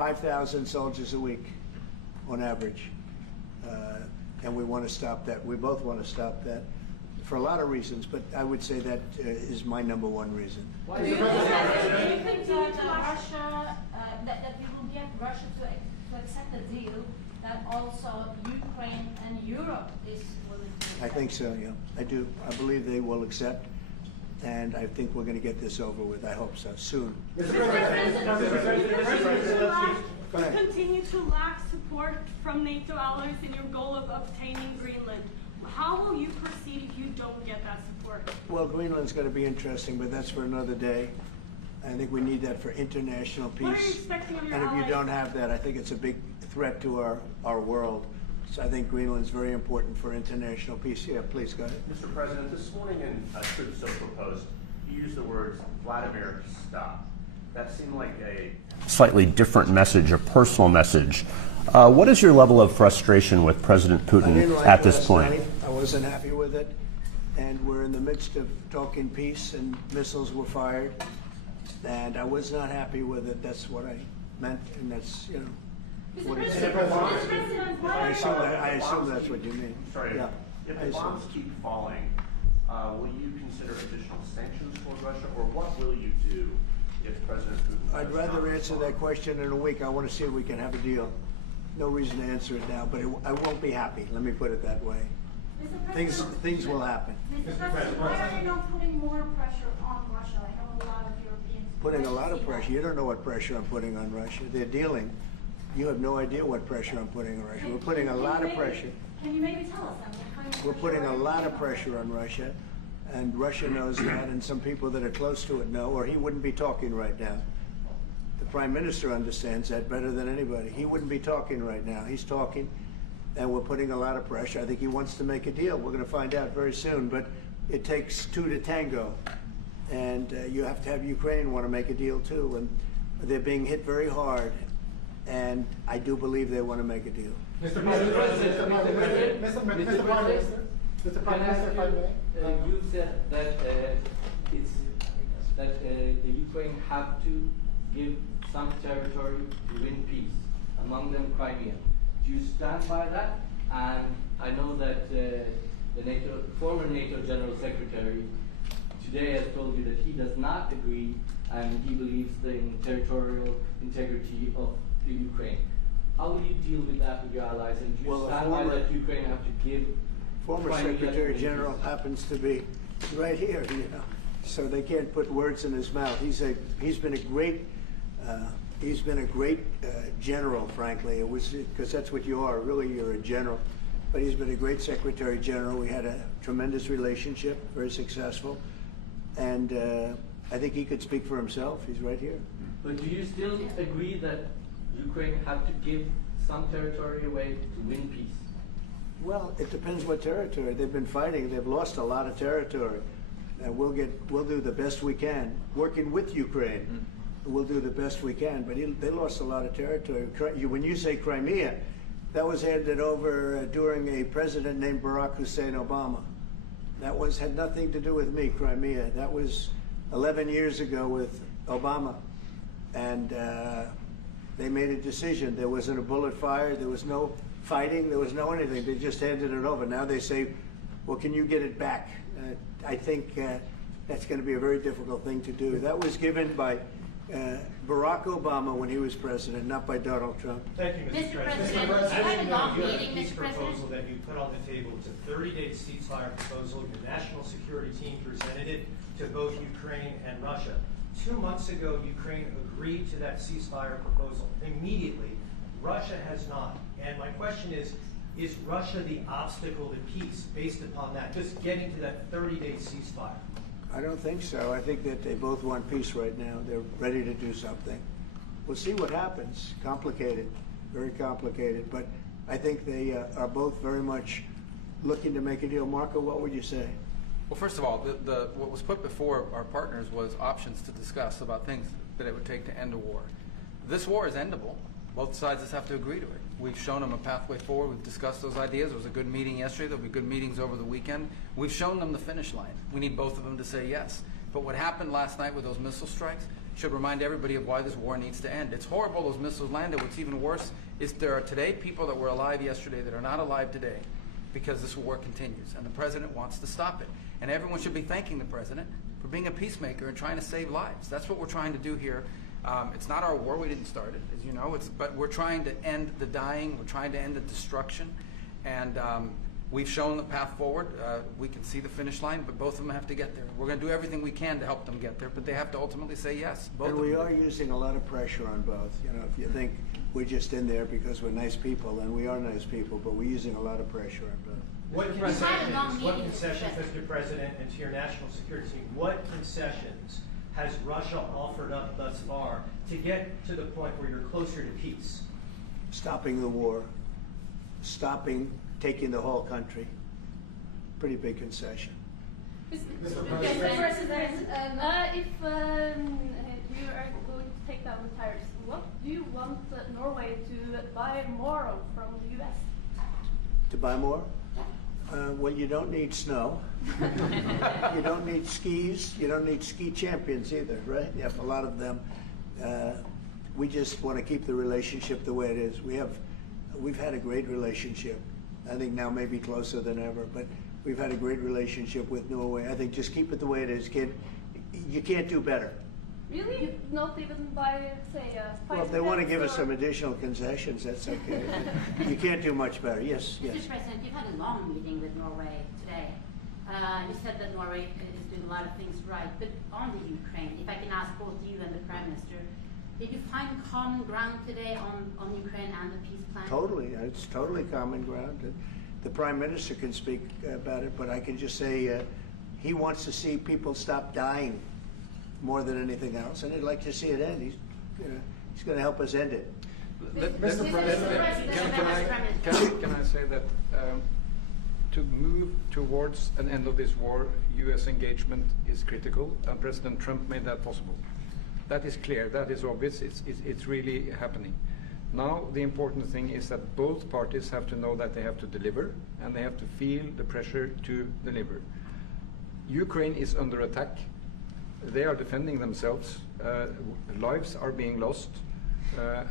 5,000 soldiers a week on average. And we want to stop that. We both want to stop that for a lot of reasons, but I would say that is my number one reason. Do you think that Russia, that we will get Russia to accept a deal that also Ukraine and Europe is willing to accept? I think so, yeah. I do. I believe they will accept, and I think we're going to get this over with. I hope so, soon. Continue to lack support from NATO allies in your goal of obtaining Greenland. How will you proceed if you don't get that support? Well, Greenland's going to be interesting, but that's for another day. I think we need that for international peace. What are you expecting of your And if allies? you don't have that, I think it's a big threat to our world. So I think Greenland's very important for international peace. Yeah, please go ahead. Mr. President, this morning in a Truth Social Post, you used the words Vladimir, stop. That seemed like a slightly different message, a personal message. What is your level of frustration with President I Putin didn't like at this last point? night. I wasn't happy with it. And we're in the midst of talking peace, and missiles were fired. And I was not happy with it. That's what I meant, and that's, you know, what it said. I assume that's what you mean. Sorry, Yeah. if I the assume. bombs keep falling, will you consider additional sanctions toward Russia, or what will you do if President Putin? I'd does rather not answer respond? that question in a week. I want to see if we can have a deal. No reason to answer it now, but I won't be happy. Let me put it that way. Things will happen. Mr. President, why are you not putting more pressure on Russia? I know a lot of Europeans. Putting a lot of pressure. You don't know what pressure I'm putting on Russia. They're dealing. You have no idea what pressure I'm putting on Russia. We're putting a lot of pressure. Can you maybe tell us that? What kind of We're pressure putting are a you lot putting of on pressure on Russia, and Russia knows that, and some people that are close to it know, or he wouldn't be talking right now. The Prime Minister understands that better than anybody. He wouldn't be talking right now. He's talking, and we're putting a lot of pressure. I think he wants to make a deal. We're going to find out very soon, but it takes two to tango, and you have to have Ukraine want to make a deal too, and they're being hit very hard, and I do believe they want to make a deal. Mr. President, Mr. Prime Minister, if I may. You said that the Ukraine have to give some territory to win peace, among them Crimea. Do you stand by that? And I know that the former NATO General Secretary today has told you that he does not agree, and he believes in territorial integrity of the Ukraine. How will you deal with that with your allies? And do you Well, stand by that Ukraine have to give? Former Crimea Secretary to General peace? happens to be right here, you know, so they can't put words in his mouth. He's been a great general, frankly. It was because that's what you are. Really, you're a general. But he's been a great Secretary General. We had a tremendous relationship, very successful, and I think he could speak for himself. He's right here. But do you still agree that Ukraine have to give some territory away to win peace? Well, it depends what territory. They've been fighting. They've lost a lot of territory. And we'll do the best we can, working with Ukraine. We'll do the best we can. But they lost a lot of territory. When you say Crimea, that was handed over during a president named Barack Hussein Obama. That had nothing to do with me, Crimea. That was 11 years ago with Obama. And they made a decision. There wasn't a bullet fired. There was no fighting. There was no anything. They just handed it over. Now they say, well, can you get it back? I think that's going to be a very difficult thing to do. That was given by Barack Obama when he was president, not by Donald Trump. Thank you, Mr. Mr. President. President, you had a long You have meeting, peace Mr. President. proposal that you put on the table. It's a 30-day ceasefire proposal. Your national security team presented it to both Ukraine and Russia. 2 months ago, Ukraine agreed to that ceasefire proposal immediately. Russia has not. And my question is Russia the obstacle to peace based upon that, just getting to that 30-day ceasefire? I don't think so. I think that they both want peace right now. They're ready to do something. We'll see what happens. Complicated, very complicated. But I think they are both very much looking to make a deal. Marco, what would you say? Well, first of all, what was put before our partners was options to discuss about things that it would take to end a war. This war is endable. Both sides just have to agree to it. We've shown them a pathway forward. We've discussed those ideas. There was a good meeting yesterday. There'll be good meetings over the weekend. We've shown them the finish line. We need both of them to say yes. But what happened last night with those missile strikes, should remind everybody of why this war needs to end. It's horrible those missiles landed. What's even worse is there are today people that were alive yesterday that are not alive today because this war continues, and the president wants to stop it. And everyone should be thanking the president for being a peacemaker and trying to save lives. That's what we're trying to do here. It's not our war. We didn't start it, as you know. But we're trying to end the dying. We're trying to end the destruction. And we've shown the path forward. We can see the finish line, but both of them have to get there. We're going to do everything we can to help them get there, but they have to ultimately say yes. Both And of we them. are using a lot of pressure on both. You know, if you think we're just in there because we're nice people, and we are nice people, but we're using a lot of pressure on both. What had a long concessions, meeting. Mr. President, and to your national security team, what concessions has Russia offered up thus far to get to the point where you're closer to peace? Stopping the war, stopping taking the whole country. Pretty big concession. Mr. President. President, if you are going to take down the tariffs, what do you want Norway to buy more of from the U.S.? To buy more? Well, you don't need snow. You don't need skis. You don't need ski champions either, right? You have a lot of them. We just want to keep the relationship the way it is. We've had a great relationship. I think now maybe closer than ever, but we've had a great relationship with Norway. I think just keep it the way it is, kid. You can't do better. Really? Not even by, say, Well, if they want to give us some additional concessions, that's okay. You can't do much better. Yes, yes. Mr. President, you've had a long meeting with Norway today. You said that Norway is doing a lot of things right, but on the Ukraine, if I can ask both you and the Prime Minister, did you find common ground today on Ukraine and the peace plan? Totally. It's totally common ground. The Prime Minister can speak about it, but I can just say he wants to see people stop dying more than anything else, and he'd like to see it end. He's going to help us end it. Mr. President, Can I say that to move towards an end of this war, U.S. engagement is critical, and President Trump made that possible. That is clear, that is obvious, it's really happening. Now the important thing is that both parties have to know that they have to deliver, and they have to feel the pressure to deliver. Ukraine is under attack. They are defending themselves. Lives are being lost.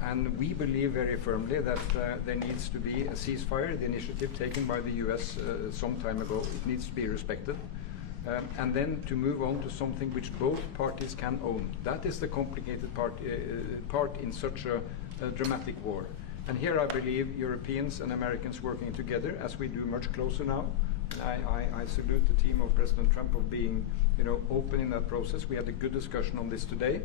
And we believe very firmly that there needs to be a ceasefire. The initiative taken by the US some time ago, it needs to be respected. And then to move on to something which both parties can own. That is the complicated part in such a dramatic war. And here I believe Europeans and Americans working together, as we do much closer now. I salute the team of President Trump of being, open in that process. We had a good discussion on this today,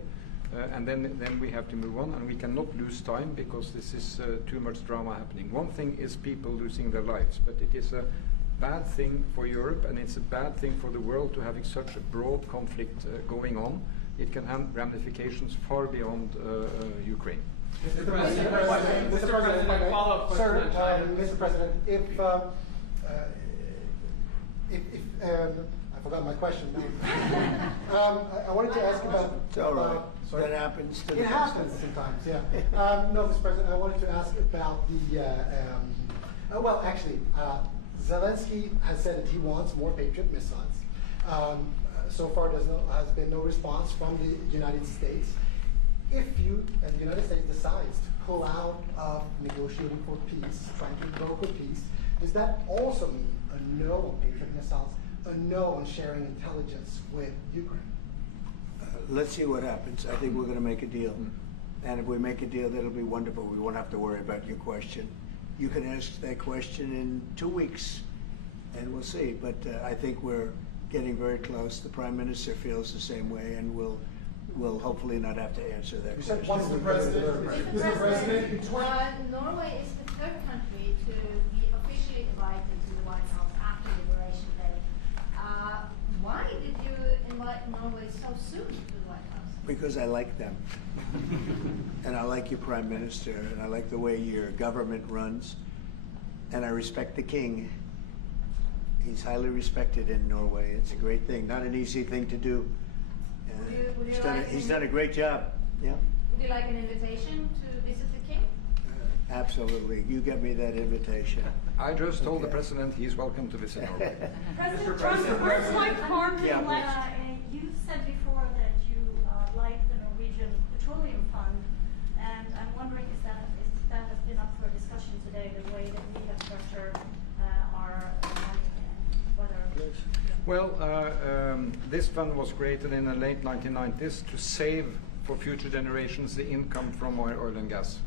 and then we have to move on, and we cannot lose time because this is too much drama happening. One thing is people losing their lives, but it is a bad thing for Europe, and it's a bad thing for the world to having such a broad conflict going on. It can have ramifications far beyond Ukraine. Mr. President, follow-up question. Sir, Mr. President, I forgot my question. I wanted to ask about. It's all right. That happens to the It best happens of us. sometimes, yeah. No, Mr. President, I wanted to ask about the. Zelensky has said that he wants more Patriot missiles. So far, has been no response from the United States. If the United States decides to pull out of negotiating for peace, trying to broker peace, does that also mean a no on Patriot missiles, a no on sharing intelligence with Ukraine? Let's see what happens. I think we're going to make a deal. And if we make a deal, that'll be wonderful. We won't have to worry about your question. You can ask that question in 2 weeks, and we'll see. But I think we're getting very close. The Prime Minister feels the same way, and we'll hopefully not have to answer that question. Mr. President, Norway is the third country to be officially invited to the White House after Liberation Day. Why did you invite Norway so soon to the White House? Because I like them. And I like your Prime Minister, and I like the way your government runs, and I respect the King. He's highly respected in Norway. It's a great thing, not an easy thing to do. He's done a great job. Yeah. Would you like an invitation to visit the King? Absolutely. You get me that invitation. I just told the President he's welcome to visit Norway. President Trump, first like farm Yeah, you said before that you like the Norwegian Well, this fund was created in the late 1990s to save for future generations the income from oil and gas.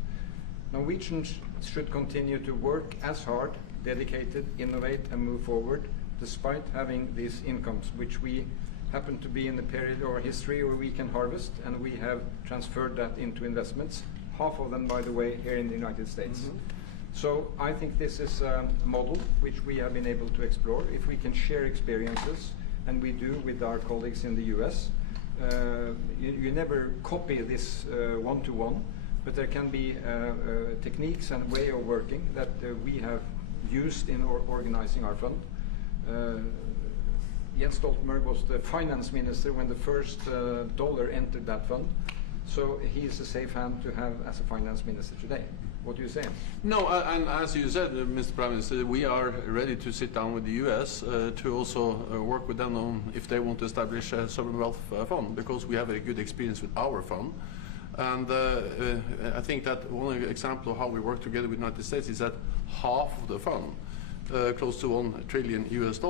Norwegians should continue to work as hard, dedicated, innovate and move forward, despite having these incomes, which we happen to be in the period of our history where we can harvest, and we have transferred that into investments, half of them, by the way, here in the United States. Mm-hmm. So I think this is a model which we have been able to explore. If we can share experiences, and we do with our colleagues in the US, you never copy this one-to-one, but there can be techniques and way of working that we have used in organizing our fund. Jens Stoltenberg was the finance minister when the first dollar entered that fund, so he is a safe hand to have as a finance minister today. What do you say? No, and as you said, Mr. Prime Minister, we are ready to sit down with the US to also work with them on if they want to establish a sovereign wealth fund, because we have a good experience with our fund. And I think that one example of how we work together with the United States is that half of the fund, close to $1 trillion US,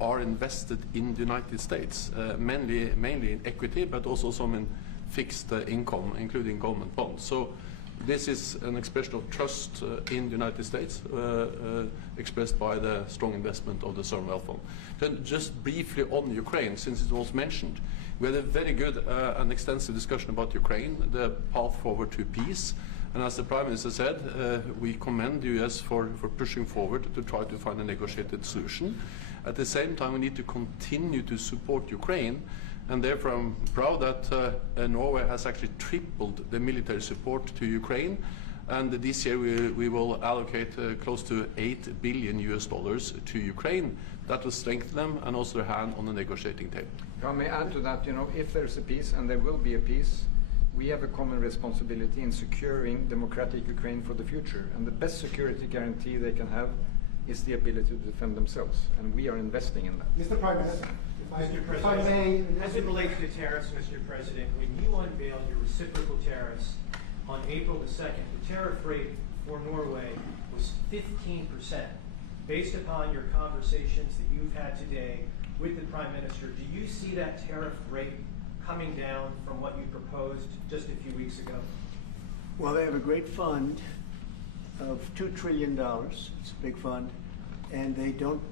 are invested in the United States, mainly in equity, but also some in fixed income, including government bonds. So this is an expression of trust in the United States, expressed by the strong investment of the sovereign wealth fund. Then just briefly on Ukraine, since it was mentioned, we had a very good and extensive discussion about Ukraine, the path forward to peace. And as the Prime Minister said, we commend the US for pushing forward to try to find a negotiated solution. At the same time, we need to continue to support Ukraine, and therefore I'm proud that Norway has actually tripled the military support to Ukraine, and this year we will allocate close to $8 billion US to Ukraine. That will strengthen them and also their hand on the negotiating table. If I may add to that, if there's a peace, and there will be a peace, we have a common responsibility in securing democratic Ukraine for the future. And the best security guarantee they can have is the ability to defend themselves. And we are investing in that. Mr. Prime Minister, Mr. if I may, President, as it relates to tariffs, Mr. President, when you unveiled your reciprocal tariffs on April the 2nd, the tariff rate for Norway was 15%. Based upon your conversations that you've had today with the Prime Minister, do you see that tariff rate coming down from what you proposed just a few weeks ago? Well, they have a great fund of $2 trillion. It's a big fund, and they don't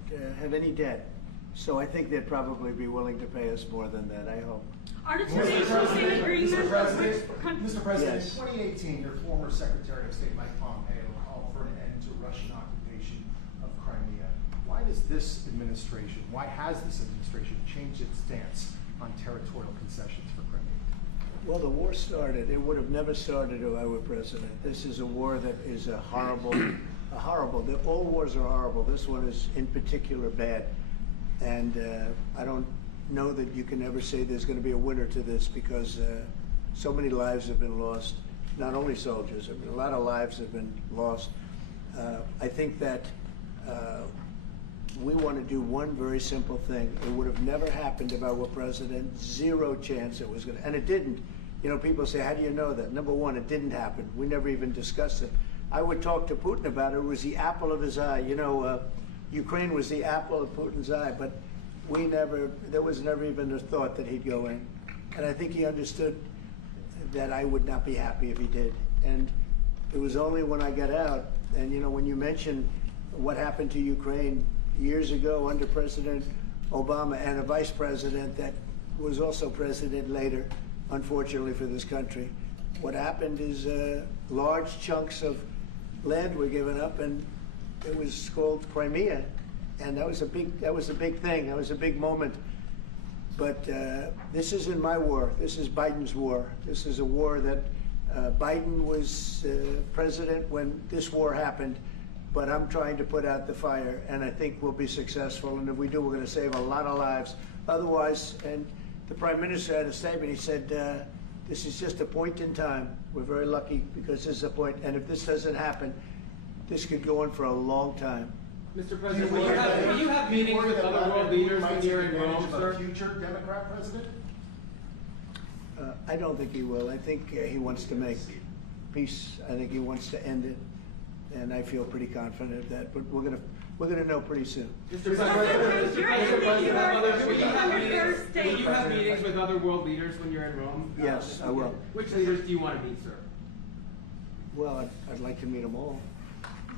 have any debt. So I think they'd probably be willing to pay us more than that, I hope. Are the two nations in agreement? Mr. President, Yes. in 2018, your former Secretary of State Mike Pompeo called for an end to Russian occupation of Crimea. Why has this administration changed its stance on territorial concessions for Crimea? Well, the war started. It would have never started if I were president. This is a war that is horrible. All wars are horrible. This one is in particular bad. And I don't know that you can ever say there's going to be a winner to this, because so many lives have been lost. Not only soldiers, I mean, a lot of lives have been lost. I think that we want to do one very simple thing. It would have never happened if I were president. Zero chance it was going to, and it didn't. People say, how do you know that? Number one, it didn't happen. We never even discussed it. I would talk to Putin about it. It was the apple of his eye. Ukraine was the apple of Putin's eye, but there was never even a thought that he'd go in. And I think he understood that I would not be happy if he did. And it was only when I got out, and when you mention what happened to Ukraine years ago under President Obama and a vice president that was also president later, unfortunately for this country, what happened is large chunks of land were given up, and it was called Crimea, and that was a big thing. That was a big moment. But this isn't my war. This is Biden's war. This is a war that Biden was president when this war happened. But I'm trying to put out the fire, and I think we'll be successful. And if we do, we're going to save a lot of lives. Otherwise, and the Prime Minister had a statement. He said, "This is just a point in time. We're very lucky because this is a point. And if this doesn't happen, this could go on for a long time." Mr. President, will you have meetings with other world leaders when you're in Rome, sir? Future Democrat president? I don't think he will. I think he wants to make peace. I think he wants to end it, and I feel pretty confident of that. But we're going to We're going to know pretty soon. Mr. President, you're in New York. Will you have Thursday. meetings with other world leaders when you're in Rome? Yes, I will. Which leaders do you want to meet, sir? Well, I'd like to meet them all.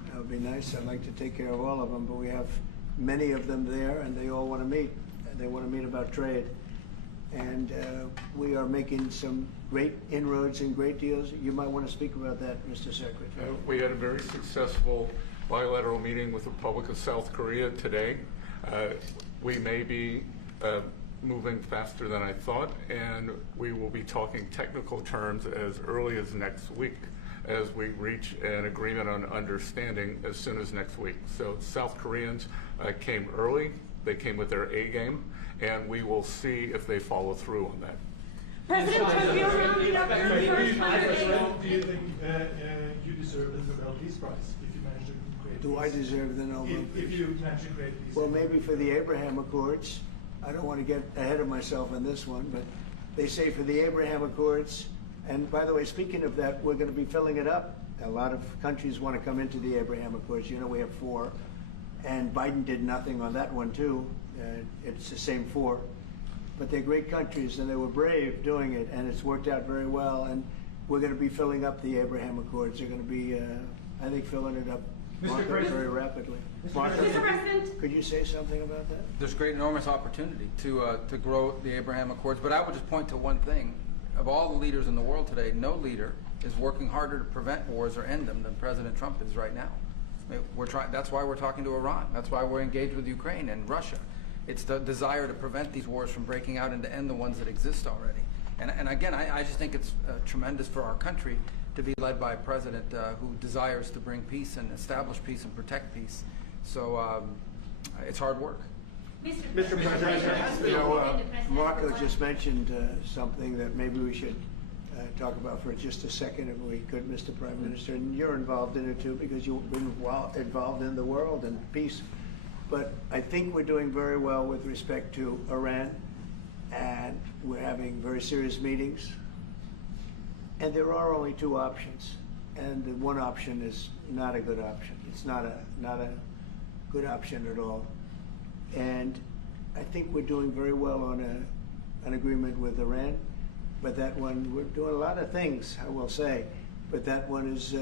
That would be nice. I'd like to take care of all of them, but we have many of them there, and they all want to meet. They want to meet about trade. And we are making some great inroads and great deals. You might want to speak about that, Mr. Secretary. We had a very successful bilateral meeting with the Republic of South Korea today. We may be moving faster than I thought, and we will be talking technical terms as early as next week as we reach an agreement on understanding as soon as next week. So South Koreans came early, they came with their A game, and we will see if they follow through on that. President Trump, you're rounding up your first 100 days. Do you think you deserve the Nobel Peace Prize if you manage to create Do I deserve the Nobel If you manage to create peace? Well, maybe for the Abraham Accords. I don't want to get ahead of myself in this one, but they say for the Abraham Accords, and by the way, speaking of that, we're going to be filling it up. A lot of countries want to come into the Abraham Accords. You know, we have 4, and Biden did nothing on that one too. It's the same 4, but they're great countries, and they were brave doing it, and it's worked out very well. And we're going to be filling up the Abraham Accords. They're going to be, I think, filling it up very rapidly. Marco, Mr. President. could you say something about that? There's great, enormous opportunity to grow the Abraham Accords. But I would just point to one thing. Of all the leaders in the world today, no leader is working harder to prevent wars or end them than President Trump is right now. I mean, that's why we're talking to Iran. That's why we're engaged with Ukraine and Russia. It's the desire to prevent these wars from breaking out and to end the ones that exist already. And again, I just think it's tremendous for our country to be led by a president who desires to bring peace and establish peace and protect peace. So it's hard work. Mr. President, Marco just mentioned something that maybe we should talk about for just a second, if we could, Mr. Prime Minister. And you're involved in it too, because you've been involved in the world and peace. But I think we're doing very well with respect to Iran, and we're having very serious meetings. And there are only 2 options, and the one option is not a good option. It's not a good option at all. And I think we're doing very well on an agreement with Iran, but that one, we're doing a lot of things, I will say, but that one is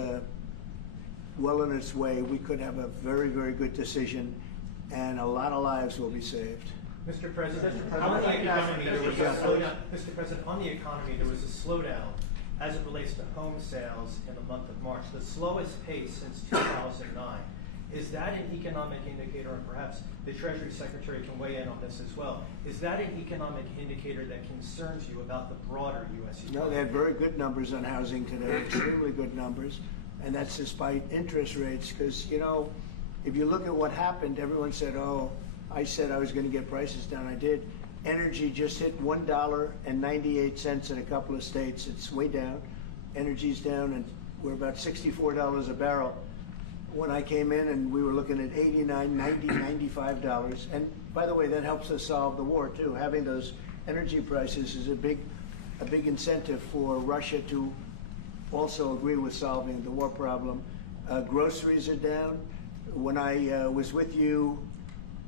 well on its way. We could have a very, very good decision, and a lot of lives will be saved. Mr. President, on the economy, there was a slowdown. Mr. President, on the economy, there was a slowdown as it relates to home sales in the month of March, the slowest pace since 2009. Is that an economic indicator, and perhaps the Treasury Secretary can weigh in on this as well, is that an economic indicator that concerns you about the broader U.S. economy? No, they had very good numbers on housing today, extremely good numbers, and that's despite interest rates, because, you know, if you look at what happened, everyone said, oh, I said I was going to get prices down. I did. Energy just hit $1.98 in a couple of states. It's way down. Energy's down, and we're about $64 a barrel. When I came in, and we were looking at $89, $90, $95. And by the way, that helps us solve the war too. Having those energy prices is a big incentive for Russia to also agree with solving the war problem. Groceries are down. When I was with you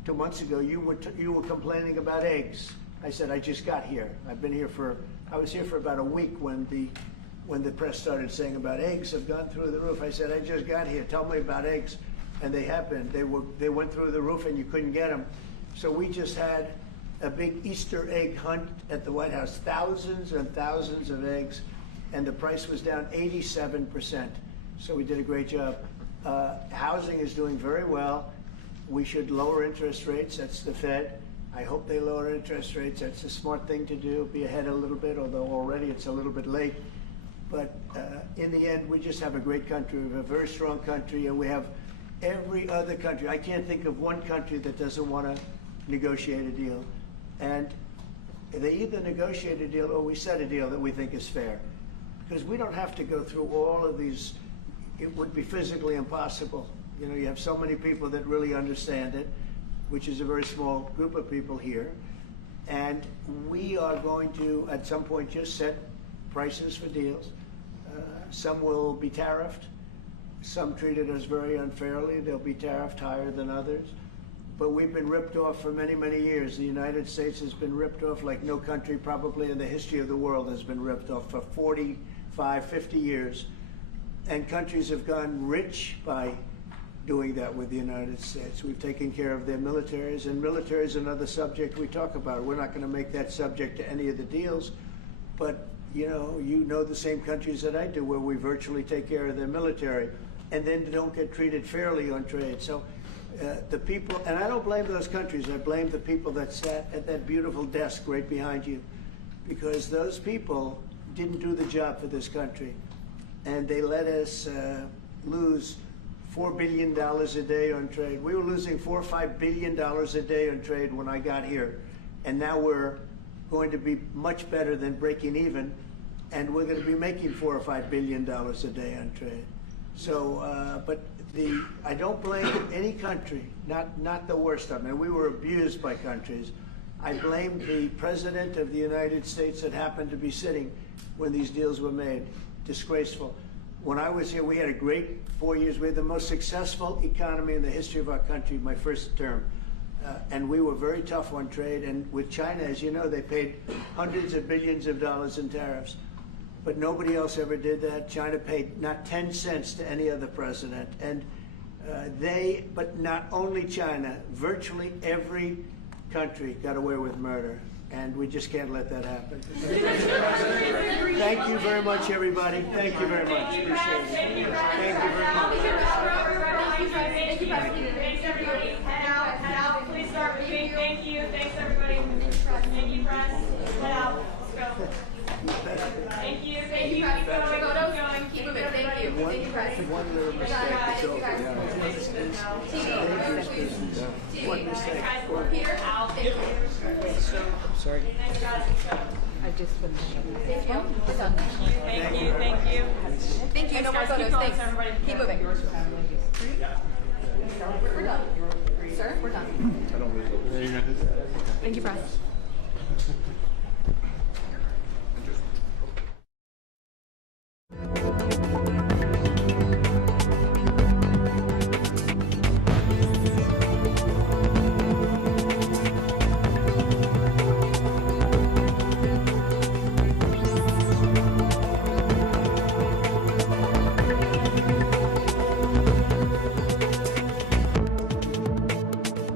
2 months ago, you were complaining about eggs. I said, I just got here. I was here for about a week when the press started saying about eggs have gone through the roof. I said, I just got here. Tell me about eggs. And they have been. They went through the roof, and you couldn't get them. So we just had a big Easter egg hunt at the White House. Thousands and thousands of eggs, and the price was down 87%. So we did a great job. Housing is doing very well. We should lower interest rates. That's the Fed. I hope they lower interest rates. That's a smart thing to do. Be ahead a little bit, although already it's a little bit late. But in the end, we just have a great country. We have a very strong country, and we have every other country. I can't think of one country that doesn't want to negotiate a deal. And they either negotiate a deal or we set a deal that we think is fair. Because we don't have to go through all of these. It would be physically impossible. You know, you have so many people that really understand it, which is a very small group of people here. And we are going to, at some point, just set prices for deals. Some will be tariffed. Some treated us very unfairly. They'll be tariffed higher than others. But we've been ripped off for many, many years. The United States has been ripped off like no country probably in the history of the world has been ripped off for 45, 50 years. And countries have gotten rich by doing that with the United States. We've taken care of their militaries, and military is another subject we talk about. We're not going to make that subject to any of the deals, but you know the same countries that I do where we virtually take care of their military and then don't get treated fairly on trade. So the people, and I don't blame those countries, I blame the people that sat at that beautiful desk right behind you, because those people didn't do the job for this country, and they let us lose $4 billion a day on trade. We were losing $4 or $5 billion a day on trade when I got here, and now we're going to be much better than breaking even, and we're going to be making $4 or $5 billion a day on trade. So, but I don't blame any country, not the worst of them. And we were abused by countries. I blame the President of the United States that happened to be sitting when these deals were made. Disgraceful. When I was here, we had a great 4 years. We had the most successful economy in the history of our country, my first term. And we were very tough on trade. And with China, as you know, they paid hundreds of billions of dollars in tariffs. But nobody else ever did that. China paid not 10 cents to any other president. And but not only China, virtually every country got away with murder. And we just can't let that happen. Thank you very much, everybody. Thank you very much. Appreciate it. Thank you very much. Thank you, Thanks, everybody. Head out. Please start moving. Thank you. Thanks, everybody. Thank you, press. Head out. Let's go. Thank you. Thank you. Keep going. Keep moving. Thank you. Thank you, press. One little mistake. It's over. One mistake. Peter, thank you. Sorry. I just finished. Thank you. Thank you. Thank you. Thank you. No more photos. Thanks. Everybody. Keep moving. We're done. Sir, we're done. Thank you, press.